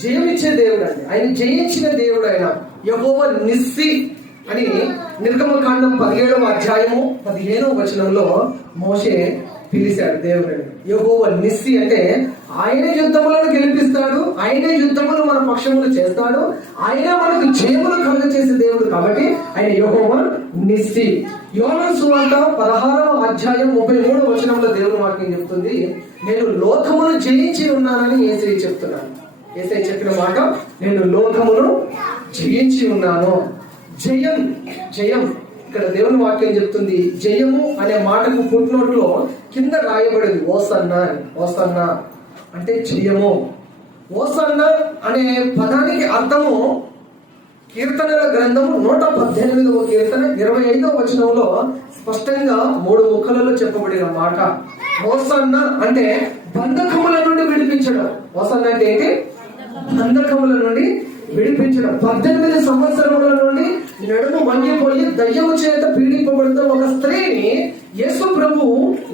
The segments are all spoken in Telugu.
జయమిచ్చే దేవుడు అండి. ఆయన జయించిన దేవుడు ఆయన యెహోవా నిస్సి అని నిర్గమకాండం 17వ అధ్యాయము 15వ వచనంలో మోషే పిలిచాడు దేవుడిని. యెహోవా నిస్సి అంటే ఆయనే యుద్ధములను గెలిపిస్తాడు, ఆయనే యుద్ధములు మన పక్షములు చేస్తాడు, ఆయన మనకు జయములు కలుగ చేసే దేవుడు కాబట్టి ఆయన యెహోవా నిస్సి. యోహాను సువార్త 16వ అధ్యాయం 33వ వచనంలో దేవుడు వాక్యం చెప్తుంది, నేను లోకమును జయించి ఉన్నానని యేసయ్య చెప్తున్నాను. యేసయ్య చెప్పిన మాట, నేను లోకమును జయించి ఉన్నాను. జయం జయం ఇక్కడ దేవుని వాక్యం చెప్తుంది. జయము అనే మాటకు ఫుట్నోట్లో కింద రాయబడింది ఓసన్నా అని. ఓసన్నా అంటే జయము. ఓసన్నా అనే పదానికి అర్థము కీర్తనల గ్రంథము 118వ కీర్తన 25వ వచనంలో స్పష్టంగా 3 ముక్కలలో చెప్పబడిన మాట. ఓసన్నా అంటే బంధకముల నుండి విడిపించడం. ఓసన్నా అంటే ఏంటి? బంధకముల నుండి విడిపించడం. 18 సంవత్సరముల నుండి నడుము వంగిపోయి దయ్యము చేత పీడింపబడుతున్న ఒక స్త్రీని యేసు ప్రభు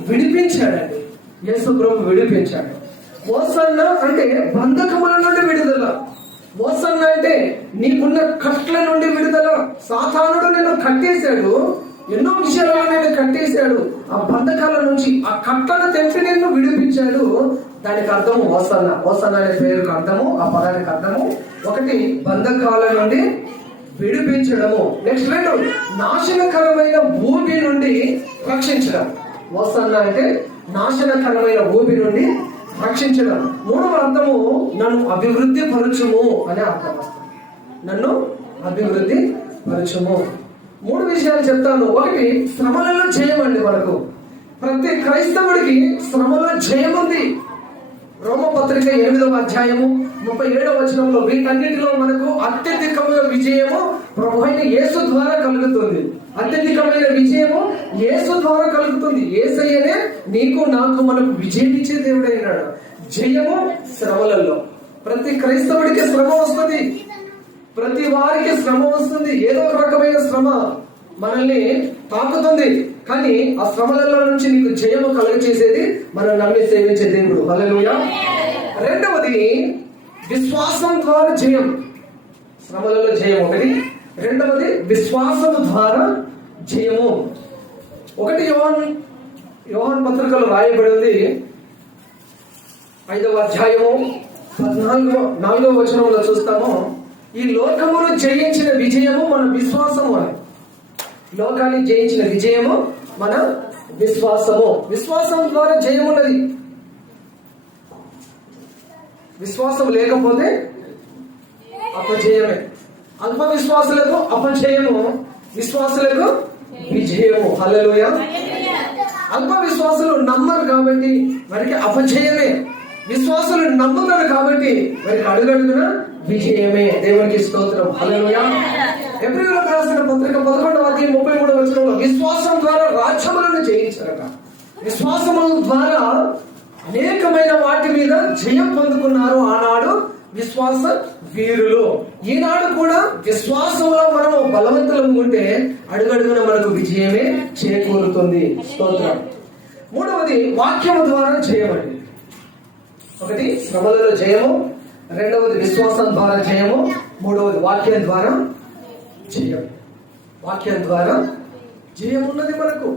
విడిపించాడండి. యేసు ప్రభు విడిపించాడు. ఓసన్నా అంటే బంధకముల నుండి విడుదల. ఓసన్నా అంటే నీకున్న కట్ల నుండి విడుదల. సాతానుడు నిన్ను కట్టేశాడు, ఎన్నో విషయాలలో నేను కట్టేశాడు. ఆ బంధకాల నుంచి ఆ కట్లను తెంపి నిన్ను విడిపించాడు. దానికి అర్థము ఓసన్నా. ఓసన్నా అనే పేరుకు అర్థము, ఆ పదానికి అర్థము ఒకటి బంధకాల నుండి విడిపించడము. నెక్స్ట్ 2 నాశనకరమైన భూమి నుండి రక్షించడం. ఓసన్నా అంటే నాశనకరమైన భూమి నుండి రక్షించడం. 3వ అర్థము నన్ను అభివృద్ధి పరచుము అనే అర్థం. నన్ను అభివృద్ధి పరచుము. 3 విషయాలు చెప్తాను. ఒకటి, శ్రమలలో జయం అండి. మనకు ప్రతి క్రైస్తవుడికి శ్రమలో జయం ఉంది. రోమపత్రిక 8వ అధ్యాయము 37వ వచనంలో వీటన్నిటిలో మనకు అత్యధికమైన విజయము ప్రభువైన యేసు ద్వారా కలుగుతుంది. అత్యధికమైన విజయము యేసు ద్వారా కలుగుతుంది. యేసయ్యనే నీకు నాకు మనకు విజయం ఇచ్చే దేవుడైనాడు. జయము శ్రమలలో. ప్రతి క్రైస్తవుడికి శ్రమ వస్తుంది, ప్రతి వారికి శ్రమ వస్తుంది. ఏదో ఒక రకమైన శ్రమ మనల్ని తాకుతుంది. కానీ ఆ శ్రమలలో నుంచి నీకు జయము కలుగచేసేది మనం నమ్మి సేవించే దేవుడు. హల్లెలూయా. 2వది విశ్వాసం ద్వారా జయం. శ్రమలలో జయం ఒకటి. 2వది విశ్వాసం ద్వారా జయము. 1 యోహాను పత్రికలో రాయబడింది 5వ అధ్యాయము 4వ వచనంలో చూస్తాము, ఈ లోకమును జయించిన విజయము మన విశ్వాసము అని. లోకాన్ని జయించిన విజయము మన విశ్వాసము. విశ్వాసం ద్వారా జయం ఉన్నది. విశ్వాసం లేకపోతే అపజయమే. అల్ప విశ్వాసులకు అపజయము, విశ్వాసులకు విజయము. హల్లెలూయా. అల్ప విశ్వాసులు నమ్మరు కాబట్టి వారికి అపజయమే. విశ్వాసులు నమ్ముతారు కాబట్టి వారికి అడుగడుగున విజయమే. దేవునికి స్తోత్రం. హల్లెలూయా. ఎబ్రీయులకు రాసిన పత్రిక 11వ అధ్యాయం 33వ వచనంలో విశ్వాసం ద్వారా రాజ్యములను జయించారట. విశ్వాసము ద్వారా అనేకమైన వాటి మీద జయం పొందుకున్నారు ఆనాడు విశ్వాస వీరులు. ఈనాడు కూడా విశ్వాసంలో మనం బలవంతులం ఉంటే అడుగడుగున మనకు విజయమే చేకూరుతుంది. స్తోత్రం. 3వది వాక్యము ద్వారా జయమండి. 1 శ్రమలలో జయము, 2వది విశ్వాసం ద్వారా జయము, 3వది వాక్యం ద్వారా జయం. వాక్యం ద్వారా జయం ఉన్నది మనకు.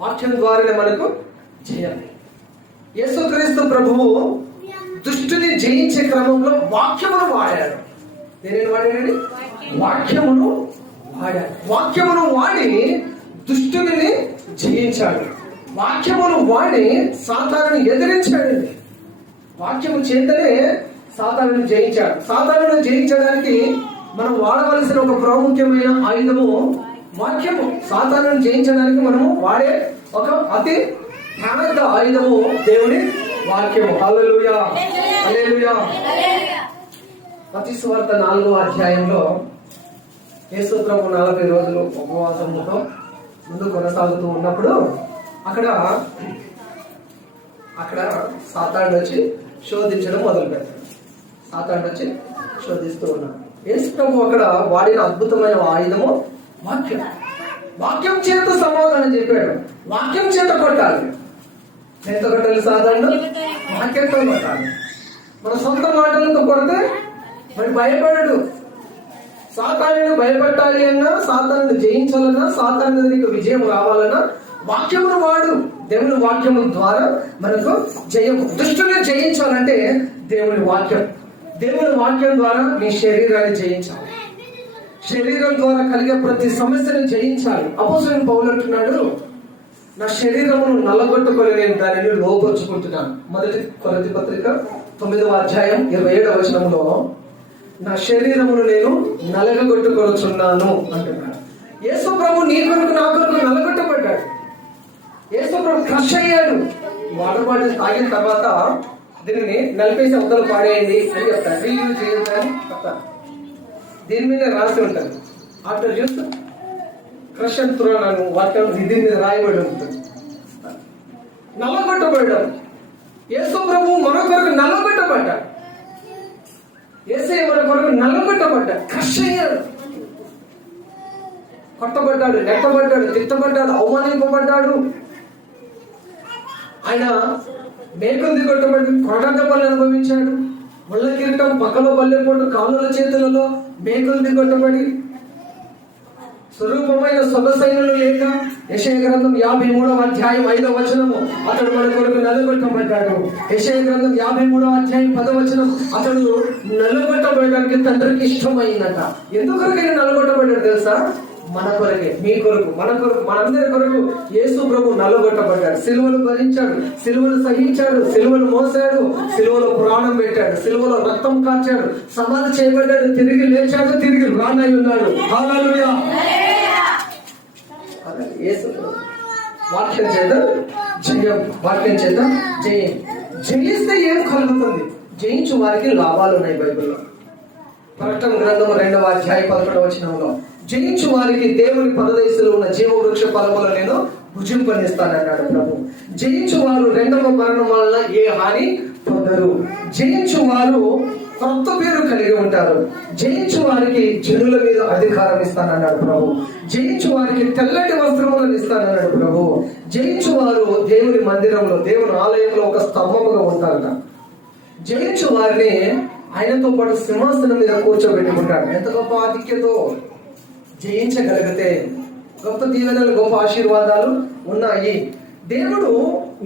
వాక్యం ద్వారానే మనకు జయం. యేసుక్రీస్తు ప్రభువు దుష్టుని జయించే క్రమంలో వాక్యమును వాడాడు. దేనిని వాడాడండి? వాక్యమును వాడాడు. వాక్యమును వాడి దుష్టుని జయించాడు. వాక్యమును వాడి సాతానుని ఎదిరించాడండి. వాక్యము చేతనే సాతానుని జయించాడు. సాతానుని జయించడానికి మనం వాడవలసిన ఒక ప్రాముఖ్యమైన ఆయుధము వాక్యము. సాతానుని జయించడానికి మనము వాడే ఒక అతి పెద్ద ఆయుధము దేవుని వాక్యము. హల్లెలూయా. హల్లెలూయా. మత్తయి సువార్త 4వ అధ్యాయంలో యేసు ప్రభు 40 రోజులు ఉపవాసంతో ముందు కొనసాగుతూ ఉన్నప్పుడు అక్కడ సాతాను వచ్చి శోధించడం మొదలు పెట్టాడు. సాతాను వచ్చి శోధిస్తూ ఉన్నాడు. యేసు ప్రభు అక్కడ వాడిన అద్భుతమైన ఆయుధము వాక్యం. వాక్యం చేత సమాధానం చెప్పాడు. వాక్యం చేత కొట్టాలి. ఎంత కొట్టాలి? సాధారణ వాక్యంతో కొట్టాలి. మన సొంత మాటలతో కొడితే మరి భయపడడు. సాతానుని భయపెట్టాలి అన్నా, సాతానుని జయించాలన్నా, సాతాను మీద నీకు విజయం రావాలన్నా వాక్యమును వాడు. దేవుని వాక్యము ద్వారా మనకు జయం. దుష్టుని జయించాలంటే దేవుని వాక్యం. దేవుని వాక్యం ద్వారా నీ శరీరాన్ని జయించాలి. శరీరం ద్వారా కలిగే ప్రతి సమస్యను జయించాలి. అపోస్తలుడైన పౌలు అంటున్నాడు, నా శరీరమును నల్లగొట్టుకొని నేను దానిని లోపరుచుకుంటున్నాను. మొదటి కొరింథీ పత్రిక 9వ అధ్యాయం 27వ వచనంలో నా శరీరమును నేను నలగొట్టుకొనుచున్నాను అంటున్నాడు. యేసు ప్రభు నీ కొరకు నా కొరకు నలగొట్టబడ్డాడు. యేసు ప్రభు క్రష్ అయ్యాడు. వాటర్ బాటిల్ తాగిన తర్వాత దీనిని నలిపేసి అవతల పాడేయండి అని చెప్తాను. రీయూజ్ చేయొద్దని చెప్తాను. దీని మీద రాసి ఉంటుంది, after use crush and throw నన్ను వాక్యం దీని మీద రాయబడి ఉంటుంది. నల్లగొట్టబడ్డాడు. యేసు ప్రభు మన కొరకు నల్లగొట్టబడ్డాడు. యేసయ్య మన కొరకు నల్లగొట్టబడ్డాడు. క్రష్ అయ్యాడు. కొట్టబడ్డాడు, నెట్టబడ్డాడు, తిట్టబడ్డాడు, అవమానింపబడ్డాడు. ఆయన మేకులు కొట్టబడి కొరడాదెబ్బలు అనుభవించాడు. ముళ్ళ కిరీటం, పక్కలో బల్లెపోటు, కాళ్ళ చేతులలో మేకులు కొట్టబడి స్వరూపమైన సొగసైనలు లేక యెషయా గ్రంథం 53వ అధ్యాయం 5వ వచనము అతడు మన కొరకు నలుగొట్టబడ్డాడు. యెషయా గ్రంథం 53వ అధ్యాయం 10వ వచనం అతడు నలుగొట్టబడడానికి తండ్రికి ఇష్టమైందట. ఎందుకొరకైనా నలుగొట్టబడ్డాడు తెలుసా? మన కొరకే, మీ కొరకు, మన కొరకు, మనందరి కొరకు యేసు ప్రభు నల్లగొట్టబడ్డాడు. సిలువలు భరించాడు, సిలువలు సహించాడు, సిలువలు మోసాడు, సిలువలో ప్రాణం పెట్టాడు, సిలువలో రక్తం కార్చాడు, సమాధి చేయబడ్డాడు, తిరిగి లేచాడు, తిరిగి రానై ఉన్నాడు. హల్లెలూయా. యేసు వాక్యం చేత జయం, వాక్యం చేత జయం. జయిస్తే ఏం కలుగుతుంది? జయించు వారికి లాభాలు ఉన్నాయి బైబిల్లో. ప్రకటన గ్రంథం 2వ అధ్యాయం 11వ వచనంలో జయించు వారికి దేవుని పరదేశంలో ఉన్న జీవవృక్ష ఫలములను నేను భుజింపనిస్తానన్నాడు ప్రభు. జయించు వారు రెండవ మరణం వలన ఏ హాని పొందరు. జయించు వారు కొత్త పేరు కలిగి ఉంటారు. జయించు వారికి జనుల మీద అధికారం ఇస్తానన్నాడు ప్రభు. జయించు వారికి తెల్లటి వస్త్రములను ఇస్తానన్నాడు ప్రభు. జయించు వారు దేవుని మందిరంలో, దేవుని ఆలయంలో ఒక స్తంభముగా ఉంటారట. జయించు వారిని ఆయనతో పాటు సింహాసనం మీద కూర్చోబెట్టుకుంటాడు. ఎంత గొప్ప ఆధిక్యతో జయించగలిగితే గొప్ప దీవెనలు, గొప్ప ఆశీర్వాదాలు ఉన్నాయి. దేవుడు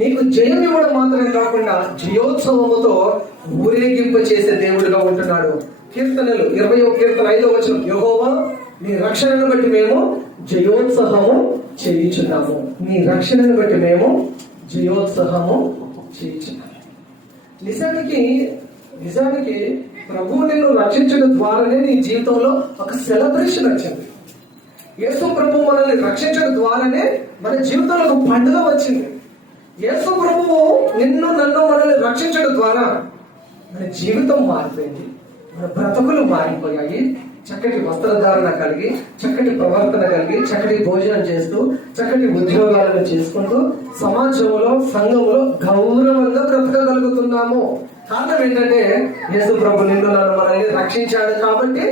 నీకు జయం ఇవ్వడం మాత్రమే కాకుండా జయోత్సవముతో ఊరేగింపు చేసే దేవుడిగా ఉంటున్నాడు. కీర్తనలు 20వ కీర్తన 5వ వచనం, యెహోవా నీ రక్షణను బట్టి మేము జయోత్సవము చేయుచున్నాము. నీ రక్షణను బట్టి మేము జయోత్సవము చేయుచున్నాము. నిజానికి ప్రభువు నిన్ను రక్షించడం ద్వారానే నీ జీవితంలో ఒక సెలబ్రేషన్ వచ్చింది. యేసు ప్రభు మనల్ని రక్షించడం ద్వారానే మన జీవితంలో ఒక పండుగ వచ్చింది. యేసు ప్రభువు నిన్ను నన్ను మనల్ని రక్షించడం ద్వారా మన జీవితం మారిపోయింది, మన బ్రతుకులు మారిపోయాయి. చక్కటి వస్త్రధారణ కలిగి, చక్కటి ప్రవర్తన కలిగి, చక్కటి భోజనం చేస్తూ, చక్కటి ఉద్యోగాలను చేసుకుంటూ సమాజంలో, సంఘంలో గౌరవంగా బ్రతకగలుగుతున్నాము. కారణం ఏంటంటే యేసు ప్రభు నిన్ను నన్ను మనల్ని రక్షించాడు కాబట్టి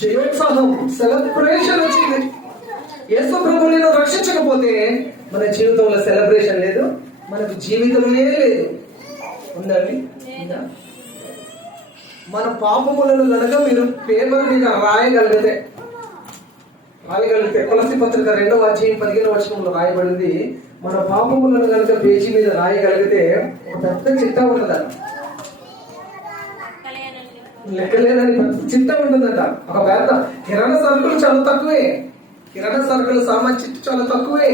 జయోత్సాహం, సెలబ్రేషన్ వచ్చింది. యేసు ప్రభు నిన్ను రక్షించకపోతే మన జీవితంలో సెలబ్రేషన్ లేదు, మనకు జీవితమే లేదు. ఉందండి? మన పాపములను కనుక మీరు పేపర్ మీద రాయగలిగితే కొలస్సీ పత్రిక 2వ అధ్యాయం 15వ వచనంలో రాయబడింది, మన పాపములను కనుక పేజీ మీద రాయగలిగితే ఒక పెద్ద చిట్టా ఉంటుందట. లెక్కలేదని చిట్టా ఉంటుందట. ఒక పెద్ద కిరాణా సరుకులు చాలా తక్కువే, కిరాణా సరుకులు సామాన్ చిట్టు చాలా తక్కువే,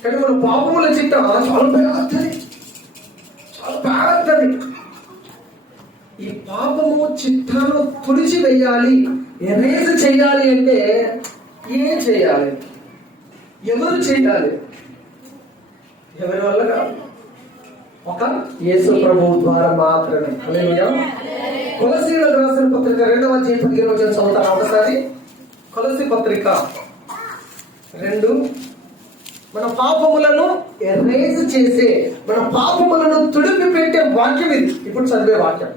కానీ మన పాపముల చిట్ట చాలా పెద్దది, చాలా పెద్దది. ఈ పాపము చిట్టాను తుడిచి వేయాలి, ఎరేజ్ చేయాలి అంటే ఏం చేయాలి? ఎవరు చేయాలి? ఎవరి వల్ల కాదు, ఒక యేసు ప్రభువు ద్వారా మాత్రమే. హల్లెలూయా. కొలస్సీలకు రాసిన పత్రిక 2వ అధ్యాయం 15వ వచనం చదువుతాను ఒకసారి. కొలస్సీ పత్రిక 2, మన పాపములను ఎరేజ్ చేసే, మన పాపములను తుడిపి పెట్టే వాక్యం ఇది. ఇప్పుడు చదివే వాక్యం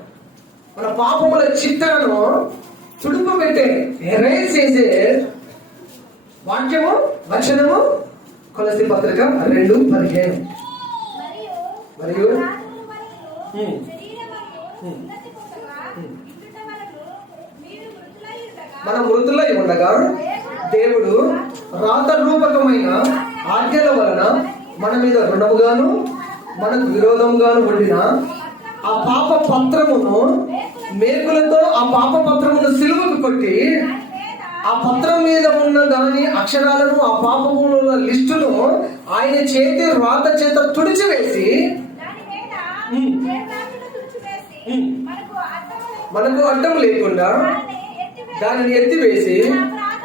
మన పాపముల చిట్టాను తుడుపు పెట్టే, ఎరేజ్ చేసే వాక్యము, వచనము. కొలస్సీ పత్రిక 2:15. మరియు మన మృతులై ఉండగా దేవుడు రాత రూపకమైన ఆజ్ఞల వలన మన మీద రుణముగాను మనకు విరోధముగాను ఉండిన ఆ పాప పత్రమును మేకులతో ఆ పాప పత్రమును సిలువకు కొట్టి ఆ పత్రం మీద ఉన్న దాని అక్షరాలను ఆ పాపముల లిస్టును ఆయన చేతి రాత చేత తుడిచివేసి మనకు అడ్డం లేకుండా దానిని ఎత్తివేసి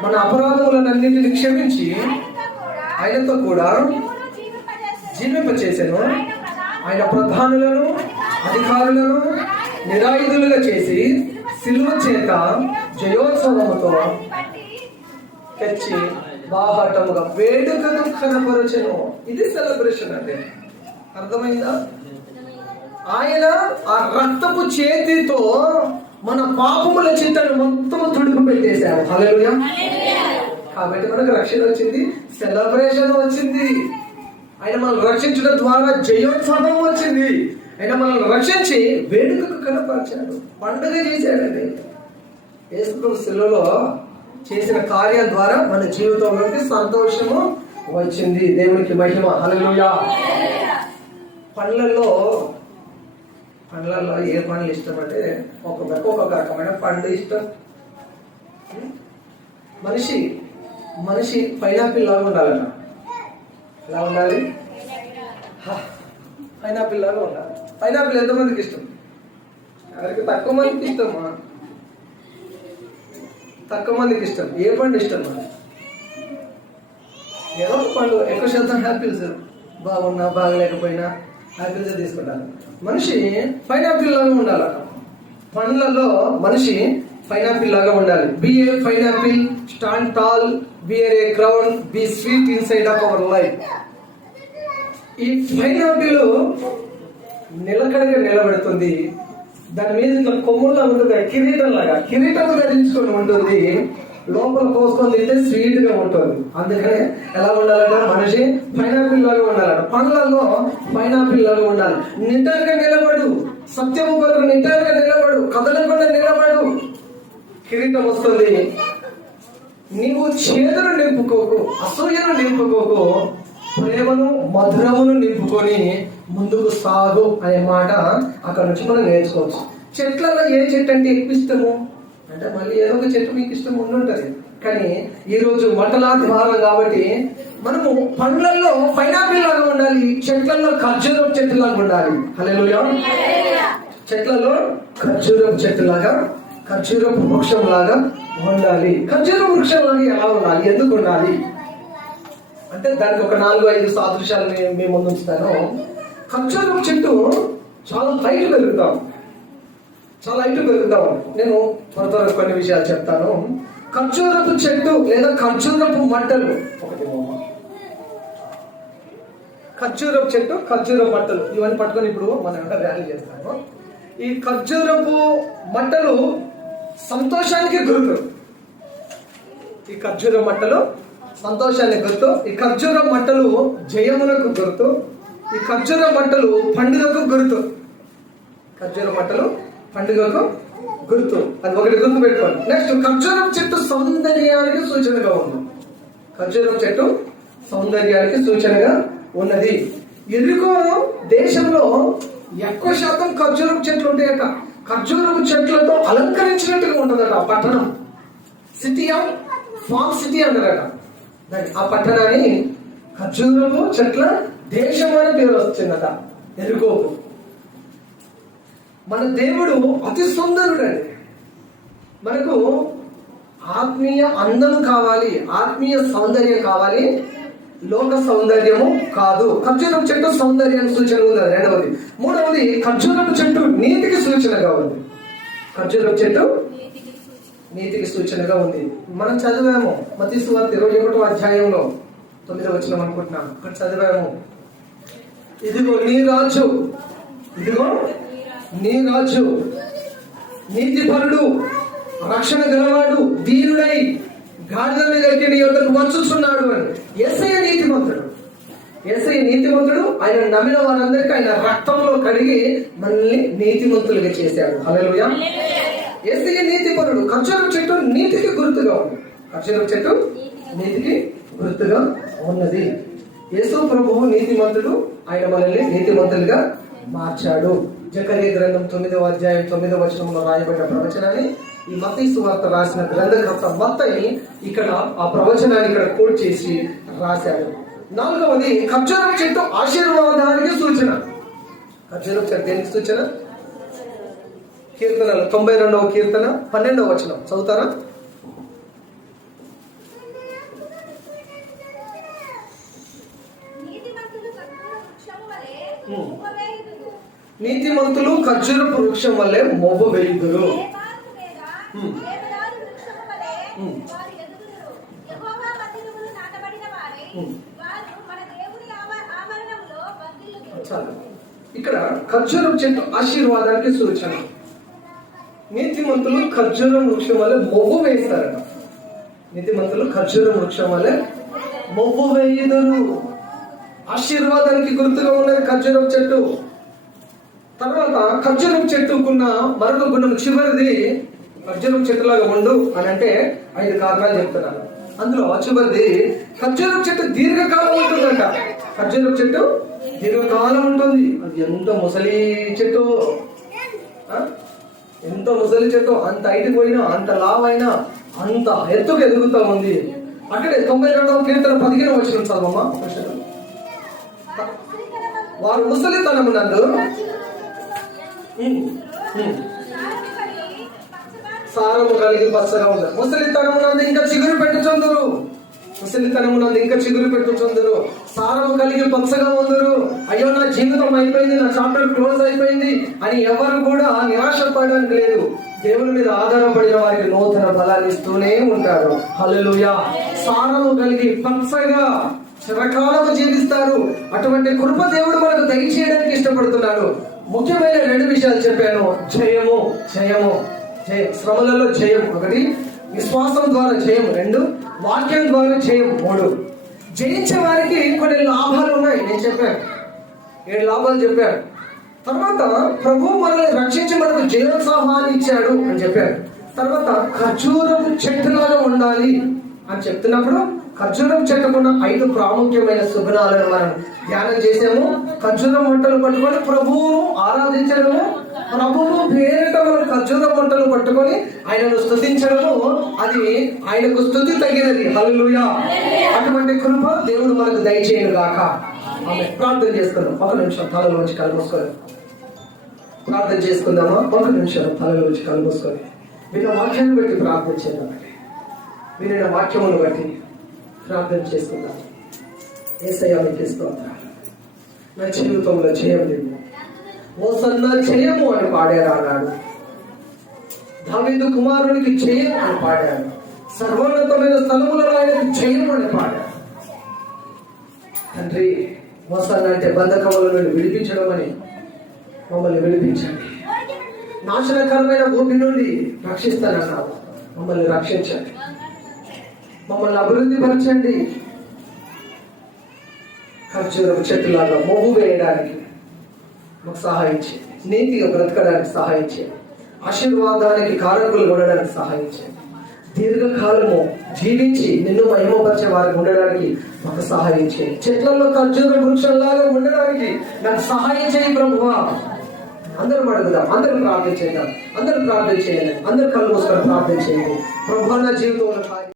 మన అపరాధములన్నింటిని క్షమించి ఆయనతో కూడా జీవింపచేసెను. ఆయన ప్రధానులను అధికారులను నిరాయుధులుగా చేసి సిలువ చేత జయోత్సవముతో తెచ్చి బాహాటముగా వేడుకను కనపరచెను. ఇది సెలబ్రేషన్ అంటే అర్థమైందా? ఆయన ఆ రక్తపు చేతితో మన పాపముల చింతను మొత్తం తుడుపు పెట్టేశారు. హల్లెలూయా. కాబట్టి మనకు రక్షణ వచ్చింది, సెలబ్రేషన్ వచ్చింది. ఆయన మనల్ని రక్షించడం ద్వారా జయోత్సవం వచ్చింది. ఆయన మనల్ని రక్షించి వేడుకకు కనపరిచాడు, పండుగ చేశాడండి. యేసుప్రభు శిలువలో చేసిన కార్యం ద్వారా మన జీవితంలోకి సంతోషము వచ్చింది. దేవునికి మహిమ. హల్లెలూయా. పండ్లలో ఏ పండ్లు ఇష్టం అంటే ఒక్కొక్క రకమైన పండు ఇష్టం. మనిషి పైనాపిల్ లాగా ఉండాలన్న. ఎలా ఉండాలి? పైనాపిల్ లాగా ఉండాలి. పైనాపిల్ ఎంతమందికి ఇష్టం? ఎవరికి తక్కువ మందికి ఇష్టమా? తక్కువ మందికి ఇష్టం. ఏ పండు ఇష్టం? ఏదో ఒక పండు. ఎక్కువ శాతం యాపిల్స్, బాగున్నా బాగలేకపోయినా యాపిల్స్ తీసుకుంటారు. మనిషి పైనాపిల్ లాగా ఉండాలట. పండ్లలో మనిషి పైనాపిల్ లాగా ఉండాలి. Be a pineapple, stand tall, bear a crown, be sweet inside of our life. ఈ పైనాపిల్ నిలకడగా నిలబడుతుంది. దాని మీద ఇట్లా కొమ్ములా ఉంటుంది, కిరీటం ధరించుకొని ఉంటుంది. లోపల పోసుకొని తింటే స్వీట్ గా ఉంటుంది. అందుకనే ఎలా ఉండాలంటే మనిషి పైనాపిల్ లాగా ఉండాలంట. పండ్లలో పైనాపిల్ లాగా ఉండాలి. నిటారుగా నిలబడు, సత్యము కొరకు నిటారుగా నిలబడు, కదలకుండా నిలబడు. కిరీటం వస్తుంది. నీవు చేదును నింపుకోకు, అసూయను నింపుకోకు, ప్రేమను మధురమును నింపుకొని ముందుకు సాగు అనే మాట అక్కడ నుంచి మనం నేర్చుకోవచ్చు. చెట్లలో ఏ చెట్టు అంటే ఎక్కువ ఇష్టము అంటే మళ్ళీ ఏదో ఒక చెట్టు మీకు ఇష్టం ఉండుంటది. కానీ ఈ రోజు మంటలాది వారం కాబట్టి మనము పండ్లలో పైనాపిల్ లాగా ఉండాలి, చెట్లలో ఖర్జూరపు చెట్టు లాగా ఉండాలి. హల్లెలూయా. చెట్లలో ఖర్జూరపు చెట్టు లాగా, ఖర్జూరపు వృక్షం లాగా ఉండాలి. ఖర్జూర వృక్షం లాగా ఎలా ఉండాలి? ఎందుకు ఉండాలి అంటే దానికి ఒక 4-5 సాదృశ్యాలు మేము ముందు ఉంచుతాను. ఖర్జూరపు చెట్టు చాలా హైట్ పెరుగుతాం. నేను త్వర కొన్ని విషయాలు చెప్తాను. ఖర్జూరపు చెట్టు లేదా ఖర్జూరపు మంటలు, ఖర్జూరపు చెట్టు, ఖర్జూరపు మంటలు ఇవన్నీ పట్టుకొని ఇప్పుడు మనం ర్యాలీ చేస్తాము. ఈ ఖర్జూరపు మంటలు సంతోషానికి గుర్తు. ఈ ఖర్జూర మంటలు సంతోషానికి గుర్తు. ఈ ఖర్జూర మంటలు జయమునకు గుర్తు. ఈ ఖర్జూర మంటలు పండుగకు గుర్తు. ఖర్జూర మంటలు పండుగకు గుర్తు. అది ఒకటి గుర్తు పెట్టుకోండి. నెక్స్ట్, ఖర్జూరం చెట్టు సౌందర్యానికి సూచనగా ఉంది. ఖర్జూరం చెట్టు సౌందర్యానికి సూచనగా ఉన్నది. ఎరుకో దేశంలో ఎక్కువ శాతం ఖర్జూరం చెట్లు ఉంటాయట. ఖర్జూరం చెట్లతో అలంకరించినట్టుగా ఉంటుందట ఆ పట్టణం. ఫార్మ్ సిటీ అంటారట ఆ పట్టణాన్ని. ఖర్జూరపు చెట్ల దేశం అని పేరు వచ్చిందట ఎరుకోకు. మన దేవుడు అతి సుందరుడండి. మనకు ఆత్మీయ అందము కావాలి, ఆత్మీయ సౌందర్యం కావాలి, లోక సౌందర్యము కాదు. ఖర్జూరపు చెట్టు సౌందర్యానికి సూచన ఉంది. రెండవది. మూడవది, ఖర్జూరపు చెట్టు నీతికి సూచనగా ఉంది. ఖర్జూరపు చెట్టు నీతికి సూచనగా ఉంది. మనం చదివాము మత్తయి సువార్త 21వ అధ్యాయంలో 9వ వచనం అనుకుంటున్నాను. అక్కడ చదివాము, ఇదిగో నీ రాజు నీతిపరుడు, రక్షణ గలవాడు, దీనుడై గాడిద మీద ఎక్కి నీ యొద్దకు వచ్చుచున్నాడు అని. యేసయ్య నీతిమంతుడు. ఆయన నమ్మిన వారందరికీ ఆయన రక్తంలో కడిగి మనల్ని నీతిమంతులుగా చేశాడు. హల్లెలూయా. యేసయ్య నీతిపరుడు. ఖర్జూరపు చెట్టు నీతికి గుర్తుగా ఉంది. ఖర్జూరపు చెట్టు నీతికి గుర్తుగా ఉన్నది. యేసు ప్రభువు నీతిమంతుడు. ఆయన మనల్ని నీతిమంతులుగా మార్చాడు. జకరియా గ్రంథం 9వ అధ్యాయం 9వ వచనంలో రాయబడిన ప్రవచనాన్ని ఈ మత్తయి సువార్త రాసిన గ్రంథకర్త మత్తయి ఇక్కడ ఆ ప్రవచనాన్ని ఇక్కడ కోట్ చేసి రాశాడు. 4వది ఖర్జూరపు చెట్టు ఆశీర్వాదానికి సూచన. ఖర్జూరపు చెట్టు దేనికి సూచన? కీర్తనలు 92వ కీర్తన 12వ వచనం చదువుతారా? నీతిమంతులు ఖర్జూరపు వృక్షం వల్లే మొవ్వ వేయుదురు. ఇక్కడ ఖర్జూరపు చెట్టు ఆశీర్వాదానికి సూచన. నీతిమంతులు ఖర్జూరం వృక్షం వల్ల మొవ్వు వేస్తారట. నీతిమంతులు ఖర్జూరం వృక్షం వల్ల మొవ్వు వేయుదురు. ఆశీర్వాదానికి గుర్తుగా ఉన్నది ఖర్జూరపు చెట్టు. తర్వాత ఖర్జూరపు చెట్టుకున్న మరొక గుణం చివరిది. ఖర్జూరపు చెట్టులాగా ఉండు అని అంటే 5 కారణాలు చెప్తున్నాను. అందులో చివరిది ఖర్జూరపు చెట్టు దీర్ఘకాలం ఉంటుందంట. ఖర్జూరపు చెట్టు దీర్ఘకాలం ఉంటుంది. అది ఎంత ముసలి చెట్టు, ఎంత ముసలి చెట్టు, అంత హైట్ పోయినా, అంత లావ్ అయినా, అంత ఎత్తుకు ఎదుగుతా ఉంది. అక్కడే 92వ కీర్తన 15వ వచనం చదవమ్మా. వారు ముసలితనమునందు సారము కలిగి పచ్చగా ఉంటారు. ముసలితనమునందు ఇంకా చిగురు పెట్టుచుందురు. ముసలితనమునందు ఇంకా చిగురు పెట్టుచుందురు. సారము కలిగి పచ్చగా ఉందరు. అయ్యో నా జీవితం అయిపోయింది, నా చాప్టర్ క్లోజ్ అయిపోయింది అని ఎవరు కూడా నిరాశ పడడానికి లేదు. దేవుని మీద ఆధారపడిన వారికి నూతన బలాన్ని ఇస్తూనే ఉంటాడు. హల్లెలూయా. సారము కలిగి పచ్చగా చిరకాలము జీవిస్తారు. అటువంటి కృప దేవుడు మనకు దయచేయడానికి ఇష్టపడుతున్నాడు. ముఖ్యమైన 2 విషయాలు చెప్పాను. జయము, జయము, జయం. శ్రమలలో జయం 1, విశ్వాసం ద్వారా జయం 2, వాక్యం ద్వారా జయం 3. జయించే వారికి కొన్ని లాభాలు ఉన్నాయి. నేను చెప్పాను 7 లాభాలు చెప్పాను. తర్వాత ప్రభు మనల్ని రక్షించి మనకు జీవోత్సాహాన్ని ఇచ్చాడు అని చెప్పారు. తర్వాత ఖర్జూరపు చెట్టులాగా ఉండాలి అని చెప్తున్నప్పుడు ఖర్జూరం చెట్టుకున్న 5 ప్రాముఖ్యమైన సుగుణాలను మనం ధ్యానం చేసాము. ఖర్జూరం మంటలు పట్టుకొని ప్రభువును ఆరాధించడము, ప్రభువు పేరిట మనం ఖర్జూరం మంటలు పట్టుకొని ఆయనను స్తుతించడము, అది ఆయనకు స్తుతి తగినది. హల్లెలూయా. అటువంటి కృప దేవుడు మనకు దయచేయను గాక. ఆమేన్. ప్రార్థన చేసుకుందాం. 1 నిమిషం తలలోంచి కళ్ళు మూసుకొని ప్రార్థన చేసుకుందామా? 1 నిమిషం తలలోంచి కళ్ళు మూసుకొని విన్న వాక్యాన్ని బట్టి ప్రార్థన చేద్దాం. వినిన వాక్యమును బట్టి ప్రార్థన చేసుకుందాం. యేసయ్య మీకు స్తోత్రం. నా జీవితంలో జయం లేదు. హోసన్న జయము అని పాడారు ఆనాడు. దావీదు కుమారునికి జయం అని పాడారు. సర్వోన్నతమైన స్థలములలో ఆయనకు జయం అని పాడారు. తండ్రి, హోసన్న అంటే బంధకముల నుండి విడిపించడం అని మమ్మల్ని విడిపించండి. నాశనకరమైన భూమి నుండి రక్షిస్తానన్నావు. మమ్మల్ని రక్షించండి. మమ్మల్ని అభివృద్ధి పరచండి. ఖర్జూరపు చెట్టులాగా మొవ్వు వేయడానికి మాకు సహాయం చేయండి. నీతిగా బ్రతకడానికి సహాయం చేయండి. ఆశీర్వాదానికి కారకులు ఉండడానికి సహాయం చేయండి. దీర్ఘకాలము జీవించి నిన్ను మహిమపరిచే వారికి ఉండడానికి మాకు సహాయం చేయండి. చెట్లలో ఖర్జూర వృక్షంలాగా ఉండడానికి నాకు సహాయం చేయి ప్రభువా. అందరం అడుగుదాం. అందరూ ప్రార్థన చేద్దాం. అందరూ ప్రార్థన చేయండి. అందరూ కళ్ళు మూసుకొని ప్రార్థన చేయండి. ప్రభువా, నా జీవితంలో